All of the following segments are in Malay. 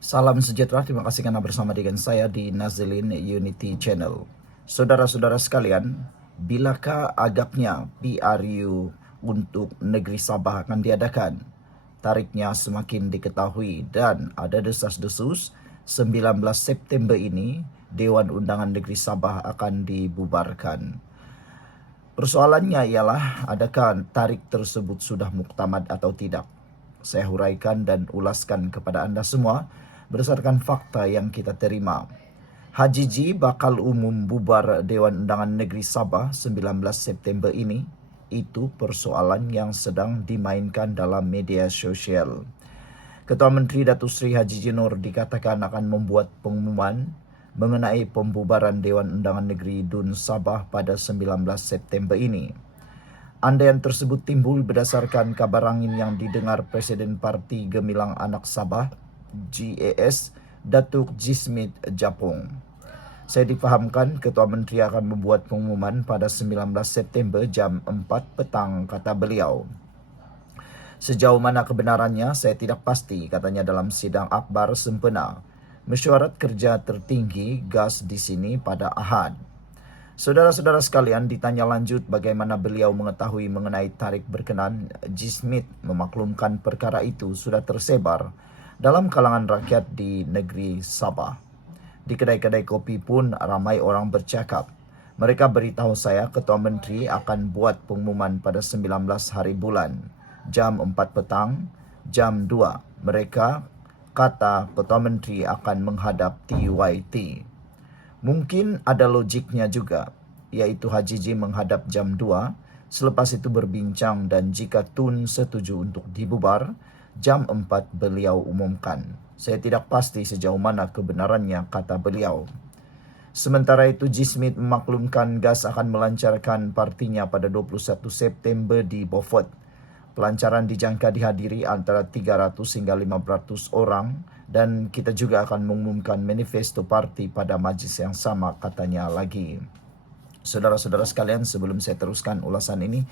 Salam sejahtera, terima kasih karena bersama dengan saya di Nazilin Unity Channel. Saudara-saudara sekalian, bilakah agaknya PRU untuk negeri Sabah akan diadakan? Tariknya semakin diketahui dan ada desas-desus 19 September ini Dewan Undangan Negeri Sabah akan dibubarkan. Persoalannya ialah adakah tarik tersebut sudah muktamad atau tidak? Saya huraikan dan ulaskan kepada anda semua berdasarkan fakta yang kita terima. HJJ bakal umum bubar Dewan Undangan Negeri Sabah 19 September ini. Itu persoalan yang sedang dimainkan dalam media sosial. Ketua Menteri Datuk Seri Haji Nur dikatakan akan membuat pengumuman mengenai pembubaran Dewan Undangan Negeri DUN Sabah pada 19 September ini. Andaian tersebut timbul berdasarkan kabar angin yang didengar Presiden Parti Gemilang Anak Sabah, GAS, Datuk Jismit Japong. Saya difahamkan Ketua Menteri akan membuat pengumuman pada 19 September jam 4 petang, kata beliau. Sejauh mana kebenarannya, saya tidak pasti, katanya dalam sidang akhbar sempena mesyuarat kerja tertinggi GAS di sini pada Ahad. Saudara-saudara sekalian, ditanya lanjut bagaimana beliau mengetahui mengenai tarik berkenan, Jismit memaklumkan perkara itu sudah tersebar dalam kalangan rakyat di negeri Sabah. Di kedai-kedai kopi pun ramai orang bercakap. Mereka beritahu saya Ketua Menteri akan buat pengumuman pada 19 hari bulan, jam 4 petang, jam 2. Mereka kata Ketua Menteri akan menghadap TYT. Mungkin ada logiknya juga, yaitu HJJ menghadap jam 2, selepas itu berbincang dan jika TUN setuju untuk dibubar, jam 4 beliau umumkan. Saya tidak pasti sejauh mana kebenarannya, kata beliau. Sementara itu, Jismit memaklumkan GAS akan melancarkan partinya pada 21 September di Beaufort. Pelancaran dijangka dihadiri antara 300 hingga 500 orang dan kita juga akan mengumumkan manifesto parti pada majlis yang sama, katanya lagi. Saudara-saudara sekalian, sebelum saya teruskan ulasan ini,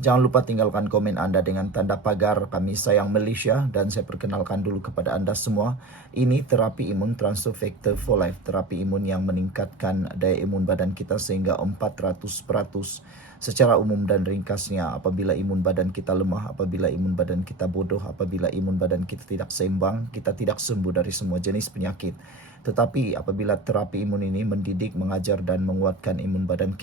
jangan lupa tinggalkan komen anda dengan tanda pagar Kami Sayang Malaysia dan saya perkenalkan dulu kepada anda semua. Ini terapi imun Transfer Factor for Life, terapi imun yang meningkatkan daya imun badan kita sehingga 400%. Secara umum dan ringkasnya, apabila imun badan kita lemah, apabila imun badan kita bodoh, apabila imun badan kita tidak seimbang, kita tidak sembuh dari semua jenis penyakit. Tetapi apabila terapi imun ini mendidik, mengajar dan menguatkan imun badan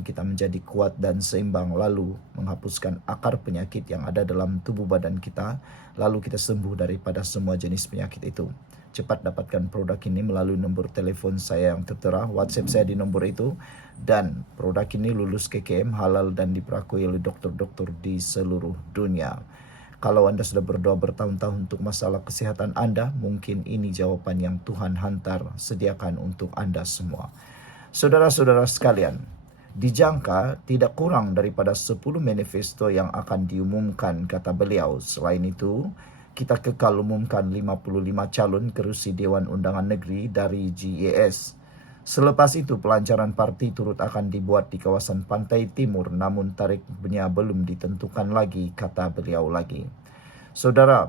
kita menjadi kuat dan seimbang, lalu menghapuskan akar penyakit yang ada dalam tubuh badan kita, lalu kita sembuh daripada semua jenis penyakit itu. Cepat dapatkan produk ini melalui nombor telefon saya yang tertera, WhatsApp saya di nombor itu, dan produk ini lulus KKM, halal dan diperakui oleh dokter-dokter di seluruh dunia. Kalau anda sudah berdoa bertahun-tahun untuk masalah kesehatan anda, mungkin ini jawaban yang Tuhan hantar sediakan untuk anda semua. Saudara-saudara sekalian, dijangka tidak kurang daripada 10 manifesto yang akan diumumkan, kata beliau. Selain itu, kita kekal umumkan 55 calon kerusi Dewan Undangan Negeri dari GAS. Selepas itu, pelancaran parti turut akan dibuat di kawasan Pantai Timur, namun tariknya belum ditentukan lagi, kata beliau lagi. Saudara,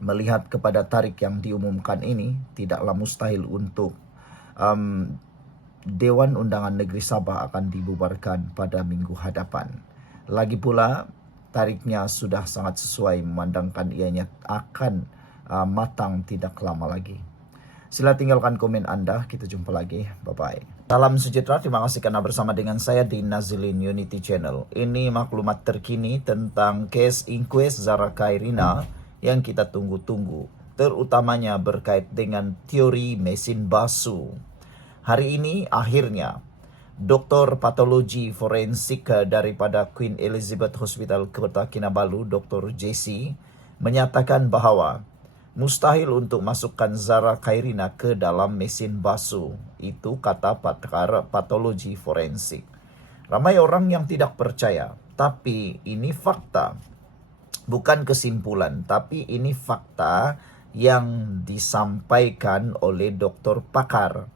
melihat kepada tarik yang diumumkan ini, tidaklah mustahil untuk Dewan Undangan Negeri Sabah akan dibubarkan pada minggu hadapan. Lagi pula, tariknya sudah sangat sesuai memandangkan ianya akan matang tidak lama lagi. Sila tinggalkan komen anda, kita jumpa lagi, bye-bye. Salam sejahtera, terima kasih karena bersama dengan saya di Nazilin Unity Channel. Ini maklumat terkini tentang case inquest Zara Khairina yang kita tunggu-tunggu, terutamanya berkait dengan teori mesin basuh. Hari ini akhirnya Doktor Patologi Forensik daripada Queen Elizabeth Hospital Kota Kinabalu, Dr. JC, menyatakan bahawa mustahil untuk masukkan Zara Khairina ke dalam mesin basuh. Itu kata pakar patologi forensik. Ramai orang yang tidak percaya, tapi ini fakta. Bukan kesimpulan, tapi ini fakta yang disampaikan oleh doktor pakar.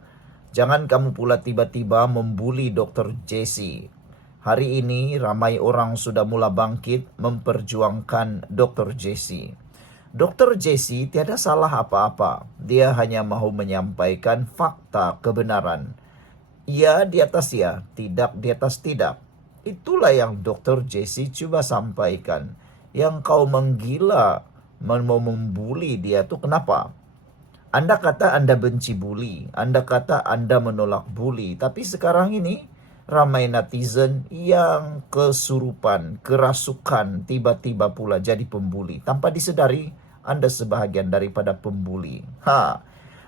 Jangan kamu pula tiba-tiba membuli Dr. JC. Hari ini ramai orang sudah mula bangkit memperjuangkan Dr. JC. Dr. Jesse tiada salah apa-apa. Dia hanya mahu menyampaikan fakta kebenaran. Ya di atas ya, tidak di atas tidak. Itulah yang Dr. Jesse coba sampaikan. Yang kau menggila, mau membuli dia tuh kenapa? Anda kata Anda benci bully, Anda kata Anda menolak bully, tapi sekarang ini ramai netizen yang kesurupan, kerasukan, tiba-tiba pula jadi pembuli. Tanpa disedari, Anda sebahagian daripada pembuli.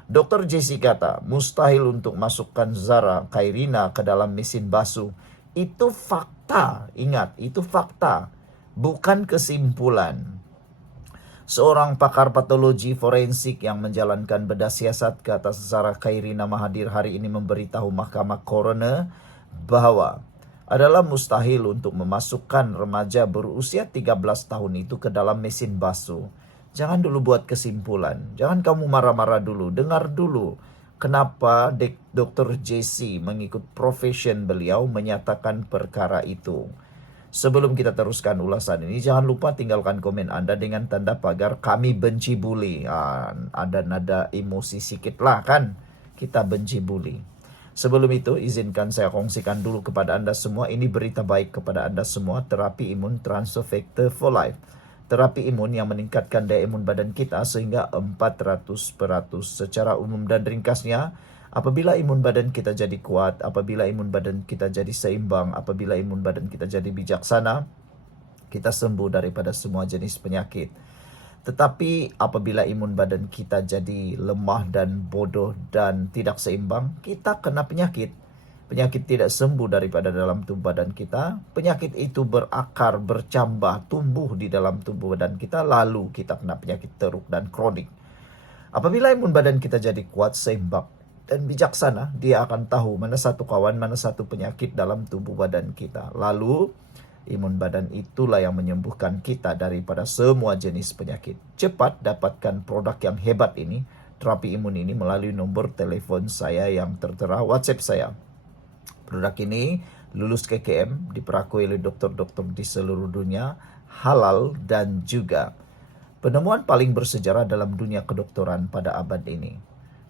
Dr. Jesse kata, mustahil untuk masukkan Zara Kairina ke dalam mesin basuh. Itu fakta, ingat, itu fakta, bukan kesimpulan. Seorang pakar patologi forensik yang menjalankan bedah siasat ke atas Zara Kairina Mahathir hari ini memberitahu Mahkamah Coroner bahwa adalah mustahil untuk memasukkan remaja berusia 13 tahun itu ke dalam mesin basuh. Jangan dulu buat kesimpulan. Jangan kamu marah-marah dulu. Dengar dulu kenapa Dr. Jesse mengikut profession beliau menyatakan perkara itu. Sebelum kita teruskan ulasan ini, jangan lupa tinggalkan komen Anda dengan tanda pagar kami benci bully. Ada nada emosi sikit lah kan, kita benci bully. Sebelum itu, izinkan saya kongsikan dulu kepada Anda semua, ini berita baik kepada Anda semua, terapi imun Transfer Factor for Life. Terapi imun yang meningkatkan daya imun badan kita sehingga 400%. Secara umum dan ringkasnya, apabila imun badan kita jadi kuat, apabila imun badan kita jadi seimbang, apabila imun badan kita jadi bijaksana, kita sembuh daripada semua jenis penyakit. Tetapi apabila imun badan kita jadi lemah dan bodoh dan tidak seimbang, kita kena penyakit. Penyakit tidak sembuh daripada dalam tubuh badan kita. Penyakit itu berakar, bercambah, tumbuh di dalam tubuh badan kita. Lalu kita kena penyakit teruk dan kronik. Apabila imun badan kita jadi kuat, seimbang, dan bijaksana, dia akan tahu mana satu kawan, mana satu penyakit dalam tubuh badan kita. Lalu, imun badan itulah yang menyembuhkan kita daripada semua jenis penyakit. Cepat dapatkan produk yang hebat ini, terapi imun ini melalui nomor telepon saya yang tertera, WhatsApp saya. Produk ini lulus KKM, diperakui oleh dokter-dokter di seluruh dunia, halal dan juga penemuan paling bersejarah dalam dunia kedokteran pada abad ini.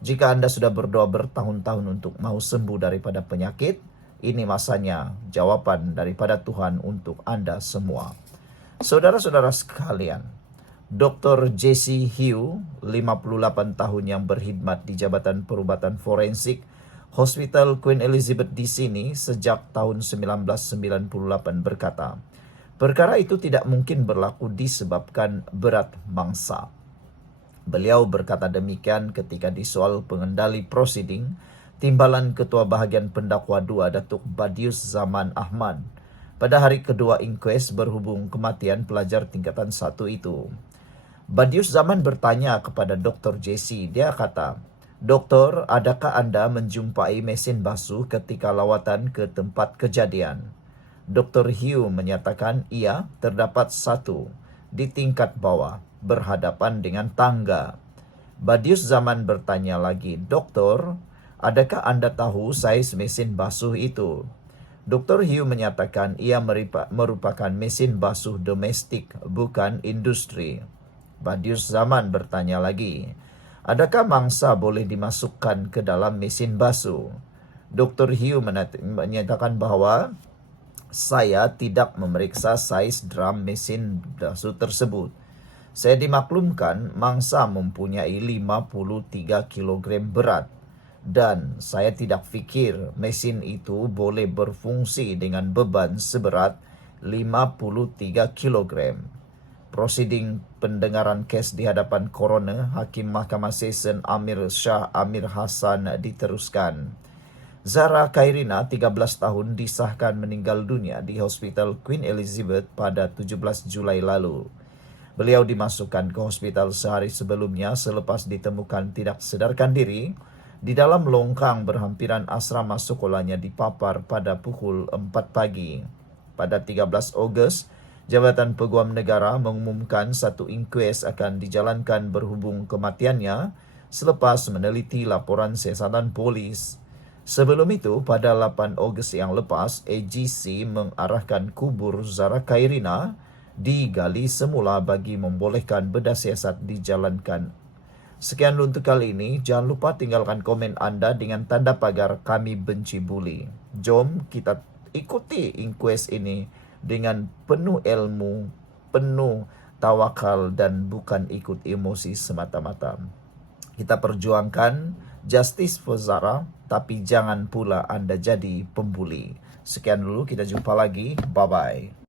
Jika Anda sudah berdoa bertahun-tahun untuk mau sembuh daripada penyakit, ini masanya jawaban daripada Tuhan untuk Anda semua. Saudara-saudara sekalian, Dr. Jesse Hugh, 58 tahun yang berkhidmat di Jabatan Perubatan Forensik Hospital Queen Elizabeth di sini sejak tahun 1998 berkata, perkara itu tidak mungkin berlaku disebabkan berat mangsa. Beliau berkata demikian ketika disoal pengendali prosiding, Timbalan Ketua Bahagian Pendakwa 2 Datuk Badius Zaman Ahmad pada hari kedua inquest berhubung kematian pelajar tingkatan 1 itu. Badius Zaman bertanya kepada Dr. Jesse, dia kata, Doktor, adakah Anda menjumpai mesin basuh ketika lawatan ke tempat kejadian? Dr. Hugh menyatakan, iya, terdapat satu di tingkat bawah, berhadapan dengan tangga. Badius Zaman bertanya lagi, Doktor, adakah Anda tahu saiz mesin basuh itu? Dr. Hugh menyatakan ia merupakan mesin basuh domestik, bukan industri. Badius Zaman bertanya lagi, adakah mangsa boleh dimasukkan ke dalam mesin basuh? Dr. Hugh menyatakan bahwa saya tidak memeriksa saiz drum mesin basuh tersebut. Saya dimaklumkan mangsa mempunyai 53 kg berat dan saya tidak fikir mesin itu boleh berfungsi dengan beban seberat 53 kg. Prosiding pendengaran kes di hadapan coroner, Hakim Mahkamah Session Amir Shah Amir Hassan diteruskan. Zara Kairina, 13 tahun, disahkan meninggal dunia di Hospital Queen Elizabeth pada 17 Julai lalu. Beliau dimasukkan ke hospital sehari sebelumnya selepas ditemukan tidak sedarkan diri di dalam longkang berhampiran asrama sekolahnya dipapar pada pukul 4 pagi. Pada 13 Ogos, Jabatan Peguam Negara mengumumkan satu inquest akan dijalankan berhubung kematiannya selepas meneliti laporan siasatan polis. Sebelum itu, pada 8 Ogos yang lepas, AGC mengarahkan kubur Zara Kairina digali semula bagi membolehkan bedah siasat dijalankan. Sekian dulu untuk kali ini. Jangan lupa tinggalkan komen Anda dengan tanda pagar kami benci buli. Jom kita ikuti inquest ini dengan penuh ilmu, penuh tawakal dan bukan ikut emosi semata-mata. Kita perjuangkan justice for Zara, tapi jangan pula Anda jadi pembuli. Sekian dulu, kita jumpa lagi. Bye-bye.